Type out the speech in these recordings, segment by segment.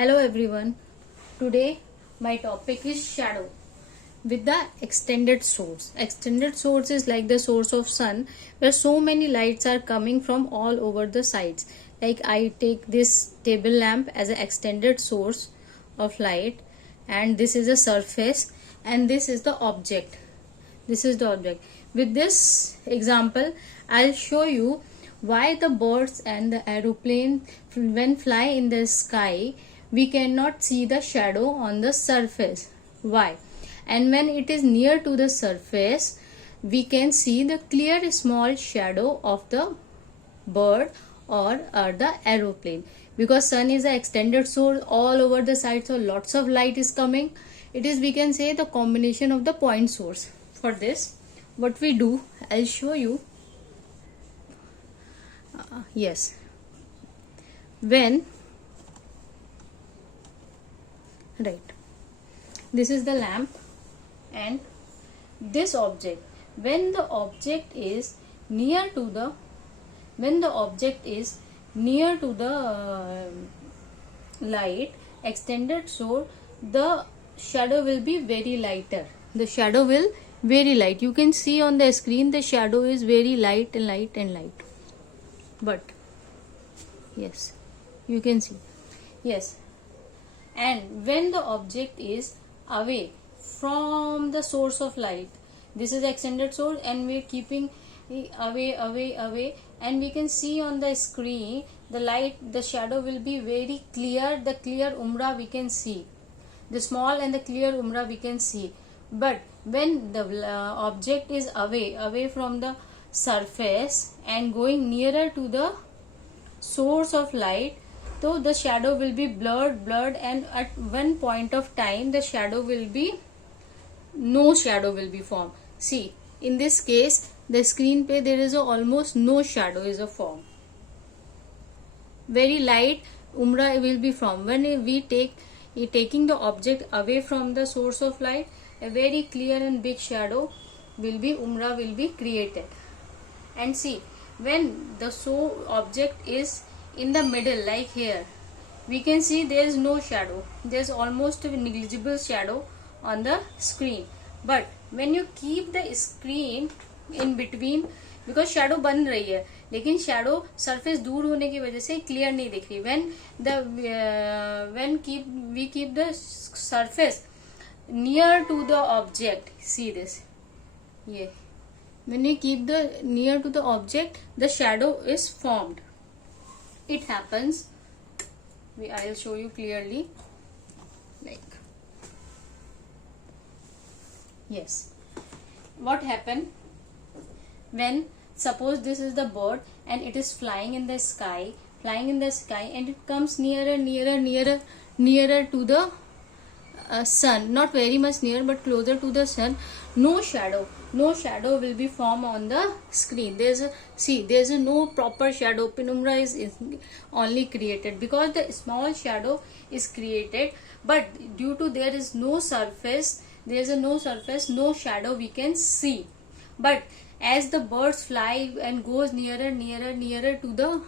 Hello everyone. Today my topic is shadow with the extended source. Extended source is like the source of sun where so many lights are coming from all over the sides. Like I take this table lamp as an extended source of light, and this is a surface and this is the object. This is the object. With this example I'll show you why the birds and the aeroplane when fly in the sky we cannot see the shadow on the surface. Why? And when it is near to the surface we can see the clear small shadow of the bird or the aeroplane, because sun is an extended source all over the side, so lots of light is coming. It is, we can say, the combination of the point source. For this what we do, I'll show you. Yes, when right, this is the lamp and this object, when the object is near to the light extended source, the shadow will be very lighter. The shadow will very light. You can see on the screen the shadow is very light and light and light. But yes, you can see. Yes, and when the object is away from the source of light, this is extended source and we are keeping away, and we can see on the screen the light, the shadow will be very clear. The clear umbra we can see, the small and the clear umbra we can see. But when the object is away from the surface and going nearer to the source of light, so the shadow will be blurred, and at one point of time the shadow will be, no shadow will be formed. See, in this case the screen pe there is almost no shadow is a form. Very light umbra will be formed. When we taking the object away from the source of light, a very clear and big shadow will be, umbra will be created. And see, when the object is in the middle, like here, we can see there is no shadow. There is almost a negligible shadow on the screen. But when you keep the screen in between, because shadow बन रही है लेकिन shadow surface दूर होने की वजह से clear नहीं दिख रही. When we keep the surface near to the object, see this, yeah, when you keep the near to the object, the shadow is formed. It happens, I will show you clearly, like, yes, what happened when, suppose this is the bird and it is flying in the sky, and it comes nearer to the sun, not very much near but closer to the sun. No shadow will be formed on the screen. There's no proper shadow. Penumbra is only created because the small shadow is created, but due to there is no surface, no shadow we can see. But as the birds fly and goes nearer to the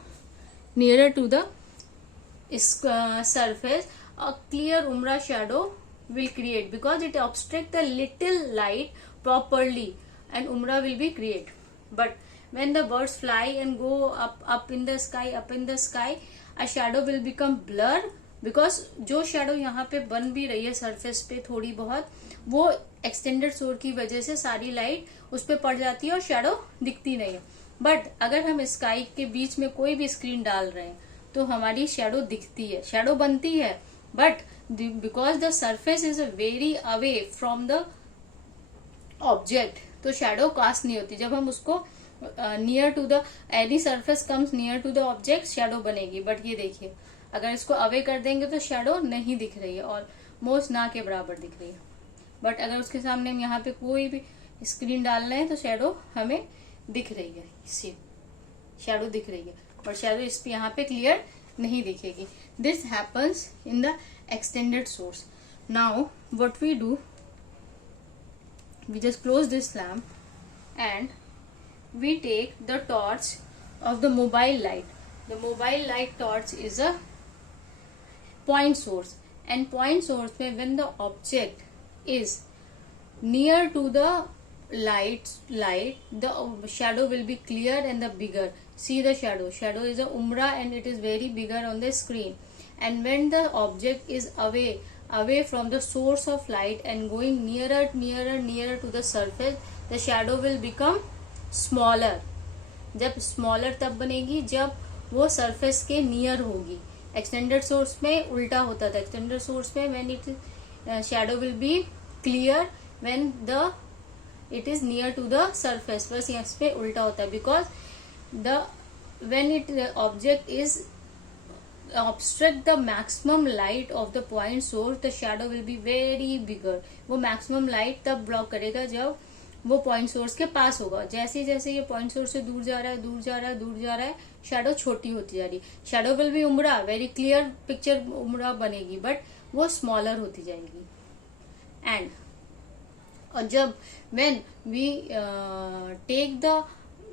surface, a clear umbra shadow will create, because it obstructs the little light properly, and umbra will be created. But when the birds fly and go up in the sky, a shadow will become blur, because जो shadow यहाँ पे बन भी रही है surface पे थोड़ी बहुत, वो extended source की वजह से सारी light उस पे पड़ जाती है और shadow दिखती नहीं है. But अगर हम sky के बीच में कोई भी screen डाल रहे हैं तो हमारी shadow दिखती है, shadow बनती है, but because the surface is very away from the object, तो shadow cast नहीं होती. जब हम उसको near to the any surface comes near to the object, shadow बनेगी. But ये देखिए, अगर इसको away कर देंगे तो shadow नहीं दिख रही है और most ना के बराबर दिख रही है. But अगर उसके सामने हम यहाँ पे कोई भी screen डाल रहे हैं तो shadow हमें दिख रही है. See, shadow दिख रही है, पर shadow इस पे यहाँ पे clear नहीं दिखेगी. This happens in the extended source. Now what we do, we just close this lamp and we take the torch of the mobile light. The mobile light torch is a point source, and point source में when the object is near to the light, the shadow will be clear and the bigger. See the shadow is a umbra and it is very bigger on the screen. And when the object is away from the source of light and going nearer to the surface, the shadow will become smaller. जब smaller तब बनेगी जब वो surface के near होगी. Extended source में उल्टा होता था. एक्सटेंडेड सोर्स में when it shadow will be clear when the it is near to the surface. बस यहाँ पे उल्टा होता है because the when it object is obstruct the maximum light of the point source, the shadow will be very bigger. वो maximum light तब block करेगा जब वो पॉइंट सोर्स के पास होगा. जैसे जैसे ये पॉइंट सोर्स से दूर जा रहा है शैडो छोटी होती जा रही है. शैडो विल बी उम्रा, वेरी क्लियर पिक्चर उम्रा बनेगी, बट वो स्मॉलर होती जाएगी. एंड और जब when we take the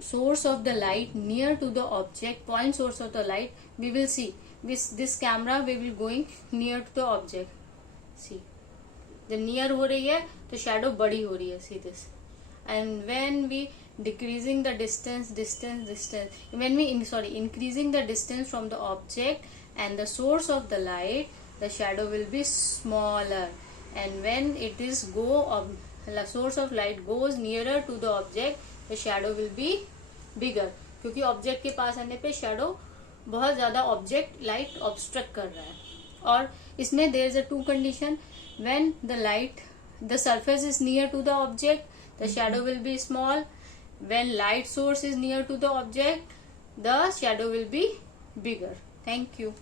source of the light near to the object, point source of the light, we will see this camera we will going near to the object. See, जब near हो रही है तो shadow बड़ी हो रही है. See this. And when we decreasing the distance, when we increasing the distance from the object and the source of the light, the shadow will be smaller. And when it is the source of light goes nearer to the object, the shadow will be bigger. क्योंकि object के पास आने पे shadow बहुत ज्यादा object light obstruct कर रहा है. और इसमें there is a two condition. When the surface is near to the object, the shadow will be small. When light source is near to the object, the shadow will be bigger. Thank you.